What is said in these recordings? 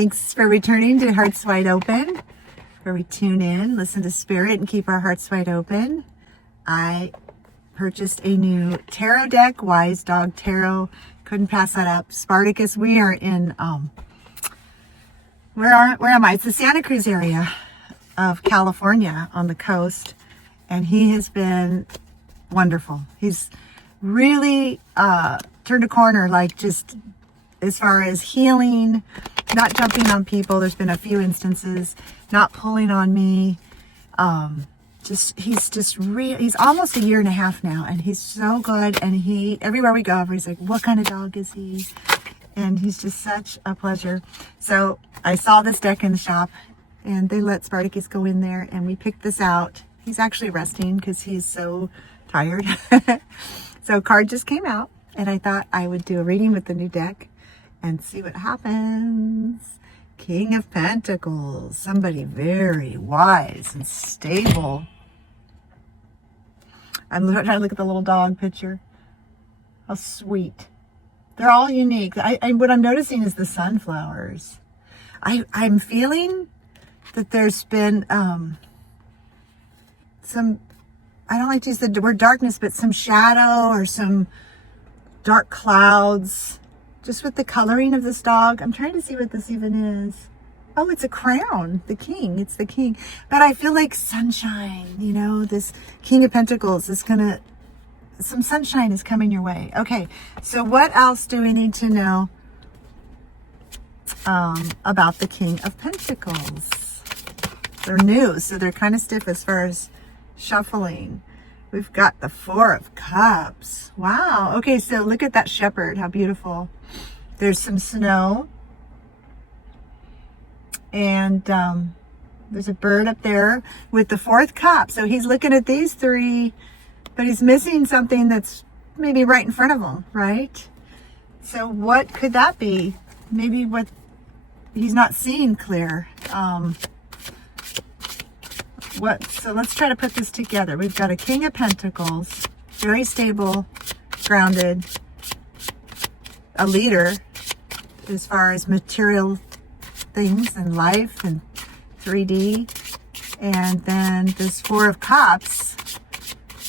Thanks for returning to Hearts Wide Open, where we tune in, listen to Spirit, and keep our hearts wide open. I purchased a new tarot deck, Wise Dog Tarot. Couldn't pass that up. Spartacus, we are in, where am I? It's the Santa Cruz area of California on the coast. And he has been wonderful. He's really turned a corner, like just as far as healing, not jumping on people. There's been a few instances, not pulling on me. He's almost a year and a half now, and he's so good. And everywhere we go, everybody's like, what kind of dog is he? And he's just such a pleasure. So I saw this deck in the shop, and they let Spartacus go in there, and we picked this out. He's actually resting because he's so tired. So a card just came out, and I thought I would do a reading with the new deck and see what happens. King of Pentacles, somebody very wise and stable. I'm trying to look at the little dog picture. How sweet. They're all unique. What I'm noticing is the sunflowers. I'm feeling that there's been some, I don't like to use the word darkness, but some shadow or some dark clouds. Just with the coloring of this dog. I'm trying to see what this even is. Oh, it's a crown. The king. It's the king. But I feel like sunshine, this King of Pentacles is some sunshine is coming your way. Okay, so what else do we need to know about the King of Pentacles? They're new, so they're kind of stiff as far as shuffling. We've got the Four of Cups. Wow. Okay, so look at that shepherd. How beautiful. There's some snow. And there's a bird up there with the fourth cup. So he's looking at these three, but he's missing something that's maybe right in front of him, right? So what could that be? Maybe what he's not seeing clear. So let's try to put this together. We've got a King of Pentacles, very stable, grounded, a leader as far as material things and life and 3D. And then this Four of Cups,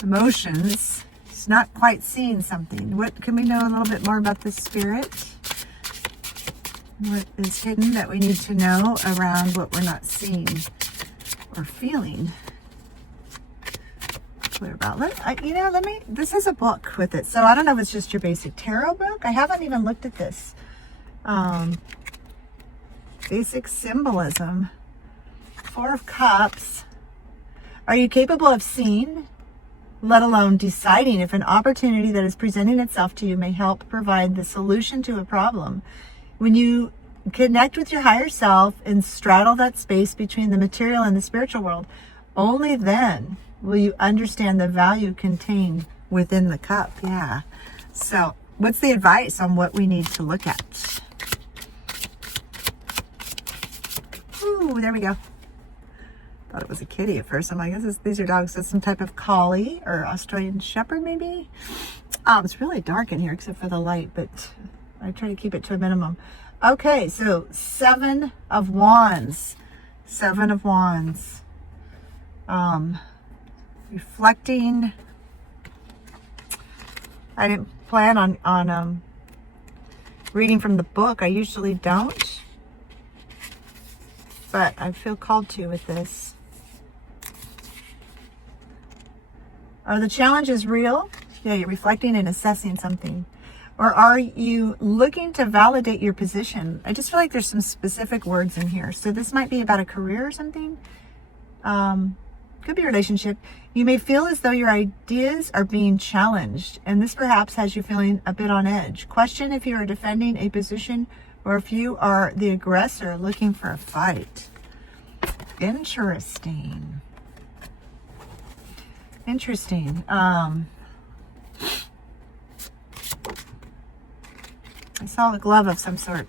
emotions. He's not quite seeing something. What can we know a little bit more about the spirit? What is hidden that we need to know around what we're not seeing or feeling? Clear about. This is a book with it, so I don't know if it's just your basic tarot book. I haven't even looked at this. Basic symbolism. Four of Cups. Are you capable of seeing, let alone deciding if an opportunity that is presenting itself to you may help provide the solution to a problem? When you connect with your higher self and straddle that space between the material and the spiritual world, only then will you understand the value contained within the cup. Yeah. So what's the advice on what we need to look at? Ooh, there we go. Thought it was a kitty at first. I'm like, these are dogs. That's some type of collie or Australian shepherd, maybe. It's really dark in here except for the light, but I try to keep it to a minimum. Okay, so Seven of Wands. Seven of Wands. Reflecting. I didn't plan on reading from the book. I usually don't, but I feel called to with this. Are the challenges real? Yeah, you're reflecting and assessing something. Or are you looking to validate your position? I just feel like there's some specific words in here. So this might be about a career or something. Could be a relationship. You may feel as though your ideas are being challenged, and this perhaps has you feeling a bit on edge. Question if you are defending a position or if you are the aggressor looking for a fight. Interesting. Interesting. I saw a glove of some sort.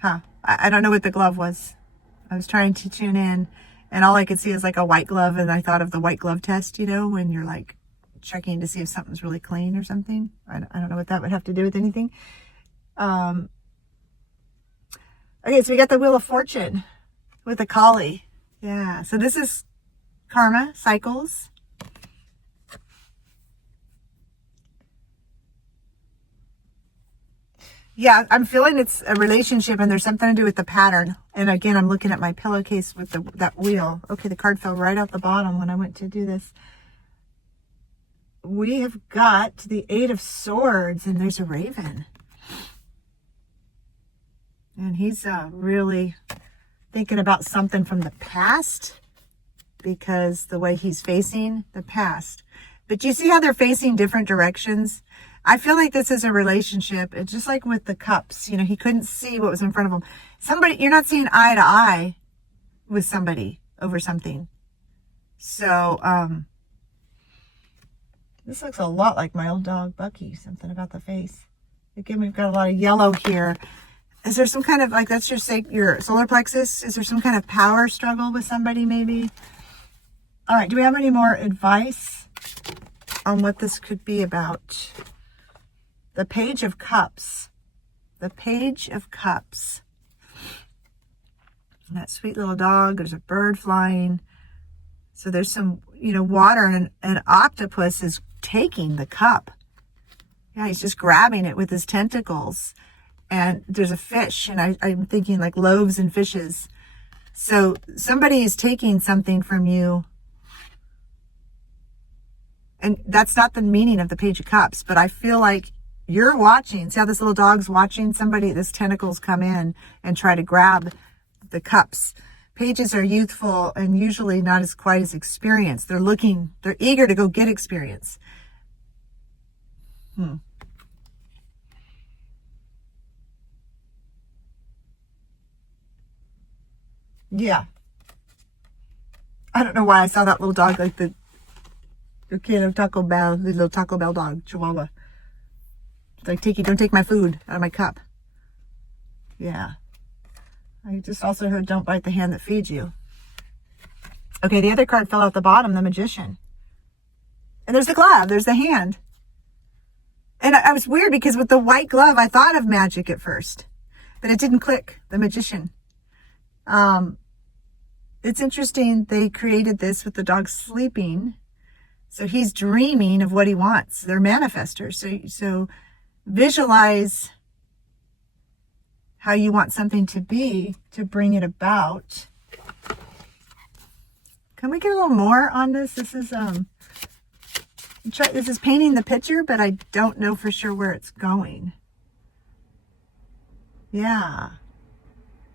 Huh. I don't know what the glove was. I was trying to tune in, and all I could see is like a white glove, and I thought of the white glove test, when you're like checking to see if something's really clean or something. I don't know what that would have to do with anything. Okay, so we got the Wheel of Fortune with the collie. Yeah, so this is karma, cycles. Yeah, I'm feeling it's a relationship and there's something to do with the pattern. And again, I'm looking at my pillowcase with that wheel. Okay, the card fell right out the bottom when I went to do this. We have got the Eight of Swords and there's a raven. And he's really thinking about something from the past because the way he's facing the past. But you see how they're facing different directions? I feel like this is a relationship. It's just like with the cups. You know, he couldn't see what was in front of him. Somebody, you're not seeing eye to eye with somebody over something. So, this looks a lot like my old dog, Bucky. Something about the face. Again, we've got a lot of yellow here. Is there some kind of, like, that's your solar plexus? Is there some kind of power struggle with somebody, maybe? All right, do we have any more advice on what this could be about? The Page of Cups. The Page of Cups. And that sweet little dog. There's a bird flying. So there's some, water, and an octopus is taking the cup. Yeah, he's just grabbing it with his tentacles. And there's a fish, and I'm thinking like loaves and fishes. So somebody is taking something from you. And that's not the meaning of the Page of Cups, but I feel like you're watching. See how this little dog's watching somebody, this tentacles come in and try to grab the cups. Pages are youthful and usually not as quite as experienced. They're eager to go get experience. Yeah. I don't know why I saw that little dog like the kid of Taco Bell, the little Taco Bell dog, Chihuahua. It's like, don't take my food out of my cup. Yeah. I just also heard, don't bite the hand that feeds you. Okay, the other card fell out the bottom, the Magician. And there's the glove, there's the hand. And I was weird because with the white glove, I thought of magic at first. But it didn't click, the Magician. It's interesting, they created this with the dog sleeping. So he's dreaming of what he wants. They're manifestors. So visualize how you want something to be to bring it about. Can we get a little more on this? This is this is painting the picture, but I don't know for sure where it's going. Yeah.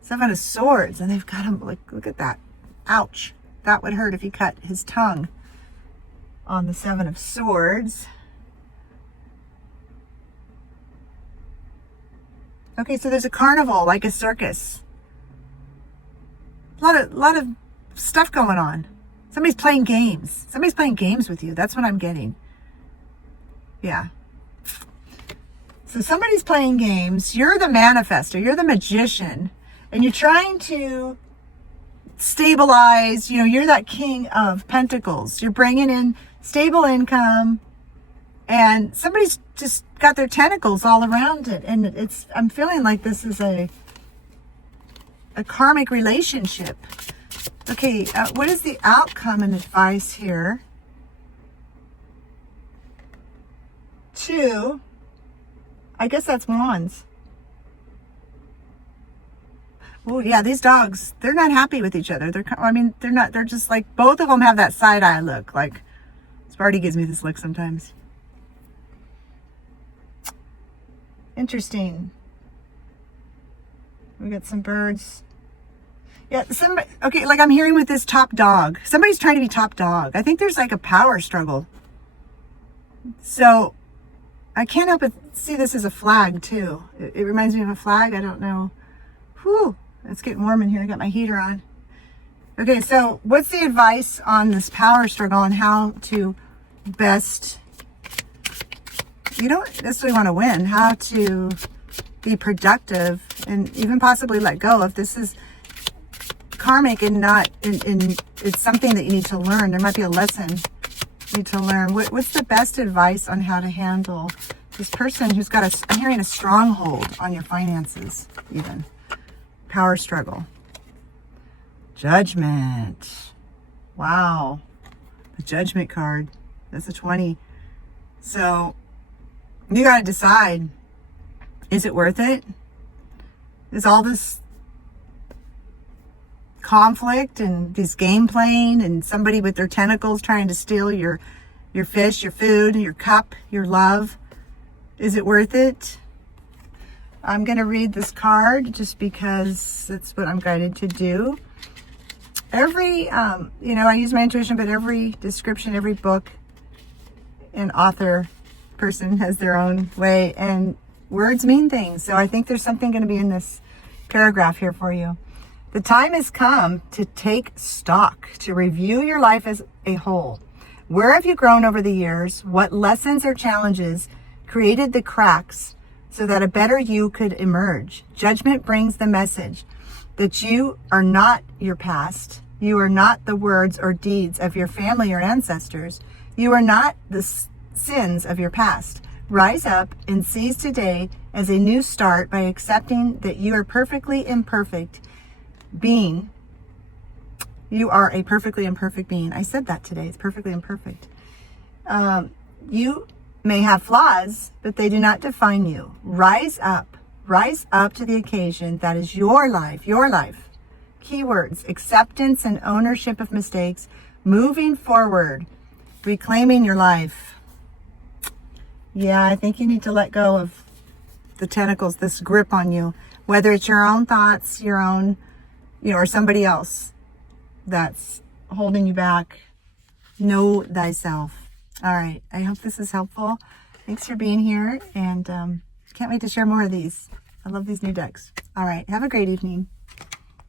Seven of Swords, and they've got him, like, look at that. Ouch. That would hurt if he cut his tongue on the Seven of Swords. Okay, so there's a carnival, like a circus. A lot of stuff going on. Somebody's playing games. Somebody's playing games with you. That's what I'm getting. Yeah. So somebody's playing games. You're the manifestor. You're the magician. And you're trying to stabilize. You're that King of Pentacles. You're bringing in stable income. And somebody's just got their tentacles all around it. And I'm feeling like this is a karmic relationship. Okay, what is the outcome and advice here? 2, I guess that's wands. Oh yeah, these dogs, they're not happy with each other. They're just like, both of them have that side eye look. Like, Sparty gives me this look sometimes. Interesting. We got some birds. Yeah, okay, like I'm hearing with this top dog. Somebody's trying to be top dog. I think there's like a power struggle. So I can't help but see this as a flag too. It reminds me of a flag. I don't know. Whew, it's getting warm in here. I got my heater on. Okay, so what's the advice on this power struggle and how to best, you don't necessarily want to win, how to be productive and even possibly let go if this is karmic and not in it's something that you need to learn. There might be a lesson need to learn? What's the best advice on how to handle this person who's got I'm hearing a stronghold on your finances, even. Power struggle. Judgment. Wow. The Judgment card. That's a 20. So you got to decide, is it worth it? Is all this conflict and this game playing and somebody with their tentacles trying to steal your fish, your food, your cup, your love, is it worth it? I'm going to read this card just because that's what I'm guided to do. Every, I use my intuition, but every description, every book and author person has their own way, and words mean things. So I think there's something going to be in this paragraph here for you. The time has come to take stock, to review your life as a whole. Where have you grown over the years? What lessons or challenges created the cracks so that a better you could emerge? Judgment brings the message that you are not your past. You are not the words or deeds of your family or ancestors. You are not the sins of your past. Rise up and seize today as a new start by accepting that you are perfectly imperfect being. You are a perfectly imperfect being. I said that today. It's perfectly imperfect. You may have flaws, but they do not define you. Rise up to the occasion. That is your life, your life. Keywords: acceptance and ownership of mistakes, moving forward, reclaiming your life. Yeah, I think you need to let go of the tentacles, this grip on you, whether it's your own thoughts, your own, or somebody else that's holding you back. Know thyself. All right. I hope this is helpful. Thanks for being here, and can't wait to share more of these. I love these new decks. All right. Have a great evening.